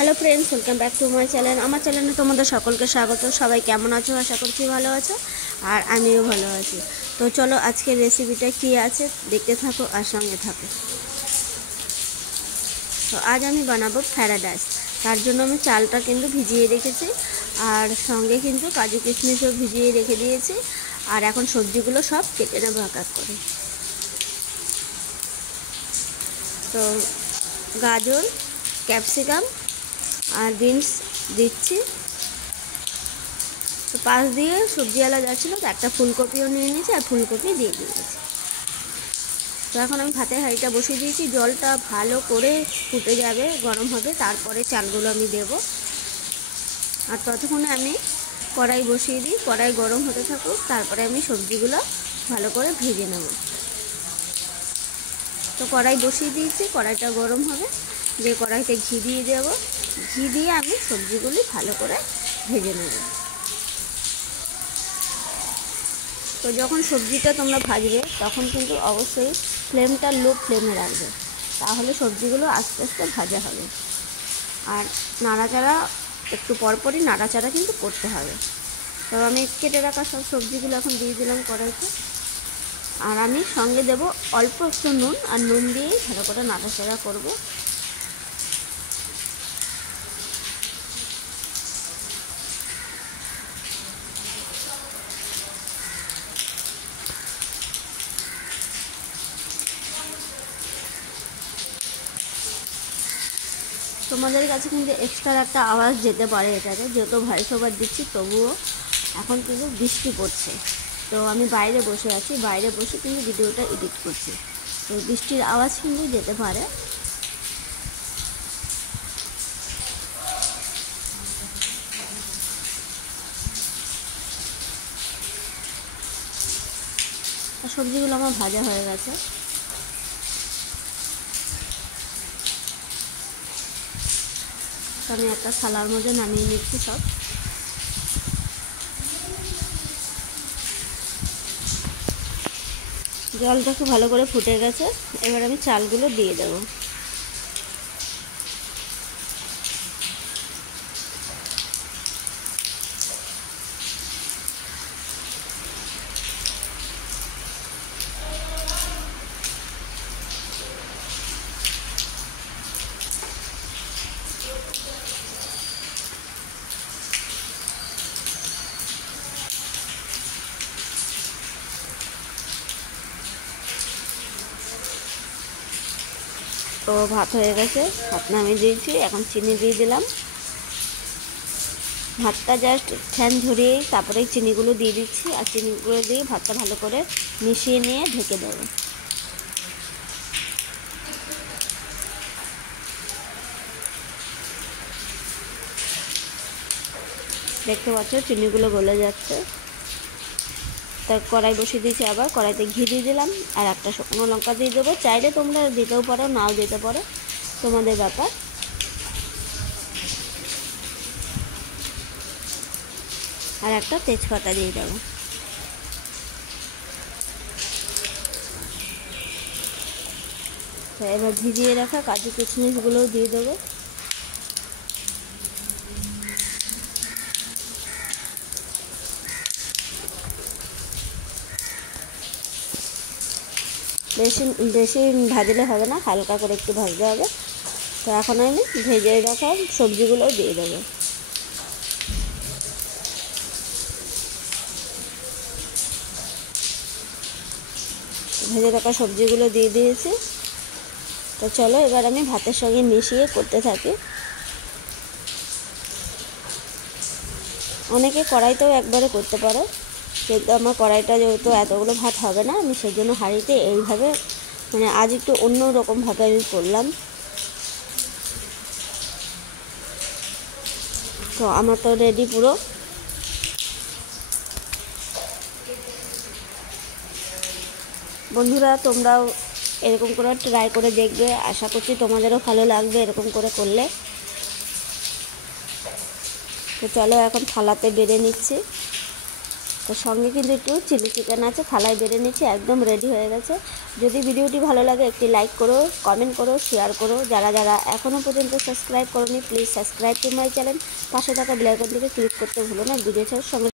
Hello friends, welcome back to my channel. আমার চ্যানেলে তোমাদের সকলকে স্বাগত। সবাই কেমন আছো? আশা করছি ভালো আছো, আর আমিও ভালো আছি। তো চলো আজকের রেসিপিটা কী আছে দেখতে থাকো আর সঙ্গে থাকো। তো আজ আমি বানাবো ফ্রাইড রাইস। তার জন্য আমি চালটা কিন্তু ভিজিয়ে রেখেছি, আর সঙ্গে কিন্তু কাজু কিশমিশও ভিজিয়ে রেখে দিয়েছি। আর এখন সবজিগুলো সব কেটে নেবো এক এক করে। তো গাজর, ক্যাপসিকাম আর বিনস দিচ্ছি। তো পাশ দিয়ে সবজিওয়ালা যাচ্ছিলো, তো একটা ফুলকপিও নিয়ে নিয়েছি আর ফুলকপি দিয়ে দিয়েছি। তো এখন আমি ভাতের হাঁড়িটা বসিয়ে দিয়েছি, জলটা ভালো করে ফুটে যাবে, গরম হবে, তারপরে চালগুলো আমি দেব। আর ততক্ষণে আমি কড়াই বসিয়ে দিই, কড়াই গরম হতে থাকুক, তারপরে আমি সবজিগুলো ভালো করে ভেজে নেব। তো কড়াই বসিয়ে দিয়েছি, কড়াইটা গরম হবে, যে কড়াইতে ঘি দিয়ে দেব। ঘি দিয়ে আমি সবজিগুলি ভালো করে ভেজে নেব। তো যখন সবজিটা তোমরা ভাজবে তখন কিন্তু অবশ্যই ফ্লেমটা লো ফ্লেমে রাখবে, তাহলে সবজিগুলো আস্তে আস্তে ভাজা হবে। আর নাড়াচাড়া একটু পরপরই নাড়াচাড়া কিন্তু করতে হবে। তো আমি কেটে রাখা সব সবজিগুলো এখন দিয়ে দিলাম কড়াইতে। আর আমি সঙ্গে দেব অল্প একটু নুন, আর নুন দিয়েই ভালো করে নাড়াচাড়া করব। তোমাদের কাছে কিন্তু এক্সট্রা একটা আওয়াজ যেতে পারে এটাতে, যেহেতু ভয়েস ওভার দিচ্ছি, তবুও এখন কিন্তু বৃষ্টি পড়ছে। তো আমি বাইরে বসে আছি, বাইরে বসে কিন্তু ভিডিওটা এডিট করছি, তো বৃষ্টির আওয়াজ কিন্তু যেতে পারে। আর সবজিগুলো আমার ভাজা হয়ে গেছে। তো আমি একটা থালার মধ্যে নামিয়ে নিচ্ছি সব। জলটা খুব ভালো করে ফুটে গেছে, এবার আমি চালগুলো দিয়ে দেবো। তো ভাত হয়ে গেছে, ভাত নামিয়ে দিয়েছি, এখন চিনি দিয়ে দিলাম। ভাতটা জাস্ট ফ্যান ঝরিয়েই তারপরে চিনিগুলো দিয়ে দিচ্ছি, আর চিনিগুলো দিয়ে ভাতটা ভালো করে মিশিয়ে নিয়ে ঢেকে দেবো। দেখতে পাচ্ছ চিনিগুলো গলে যাচ্ছে। তার কড়াই বসিয়ে দিয়েছি, আবার কড়াইতে ঘি দিয়ে দিলাম, আর একটা শুকনো লঙ্কা দিয়ে দেবো। চাইলে তোমরা দিতেও পারো, নাও দিতে পারো, তোমাদের ব্যাপার। আর একটা তেজপাতা দিয়ে দেবো। তো এবার ভিজিয়ে রাখা কাজু কিশমিশগুলোও দিয়ে দেবো। বেশি বেশি ভাজলে হবে না, হালকা করে একটু ভাজতে হবে। তো এখন আমি ভেজে রাখা সবজিগুলোও দিয়ে দেবো। ভেজে রাখা সবজিগুলো দিয়ে দিয়েছি। তো চলো এবার আমি ভাতের সঙ্গে মিশিয়ে করতে থাকি। অনেকে কড়াইতেও একবারে করতে পারো, কিন্তু আমার কড়াইটা যেহেতু এতগুলো ভাত হবে না, আমি সেই জন্য হাঁড়িতে এইভাবে, মানে আজ একটু অন্য রকমভাবে আমি করলাম। তো আমার তো রেডি পুরো। বন্ধুরা, তোমরাও এরকম করে ট্রাই করে দেখবে, আশা করছি তোমাদেরও ভালো লাগবে এরকম করে করলে। তো চলো এখন থালাতে বেড়ে নিচ্ছি। তো সঙ্গে কিন্তু একটু চিলি চিকেন আছে, থালায় বেড়ে নিচ্ছি, একদম রেডি হয়ে গেছে। যদি ভিডিওটি ভালো লাগে একটি লাইক করো, কমেন্ট করো, শেয়ার করো। যারা যারা এখনও পর্যন্ত সাবস্ক্রাইব করোনি please subscribe to my channel. পাশে থাকা বেল আইকনটিকে ক্লিক করতে ভুলো না। ভিডিও ছাড়ার সঙ্গে